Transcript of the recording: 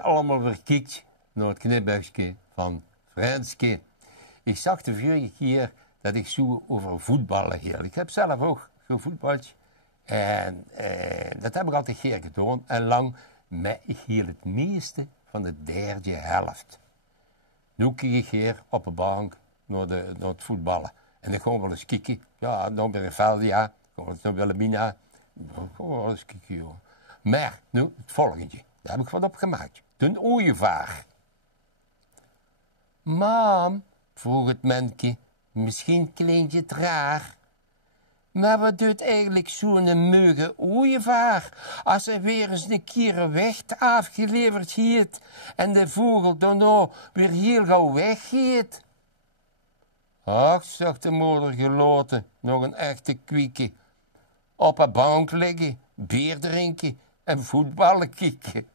je allemaal verkiekt naar het knipbuisje van Franske. Ik zag de vorige keer dat ik zo over voetballen heel. Ik heb zelf ook gevoetbald. En dat heb ik altijd keer gedaan. En lang, maar ik hield het meeste van de derde helft. Nu kijk ik hier op de bank naar het voetballen. En dan gaan we wel eens kijken. Ja, dan ben ik veld, ja. Dan gaan we eens naar Wilhelmina. Dan gaan we wel eens kijken, joh. Maar, nu, het volgende. Daar heb ik wat op gemaakt. De ooievaar. Mam, vroeg het mensje, misschien klinkt het raar. Maar wat doet eigenlijk zo'n mugge ooievaar als er weer eens een keer een weg afgeleverd heeft en de vogel daarna weer heel gauw weggeet? Ach, zegt de moeder geloten, nog een echte kwiekie. Op een bank liggen, bier drinken en voetballen kieken.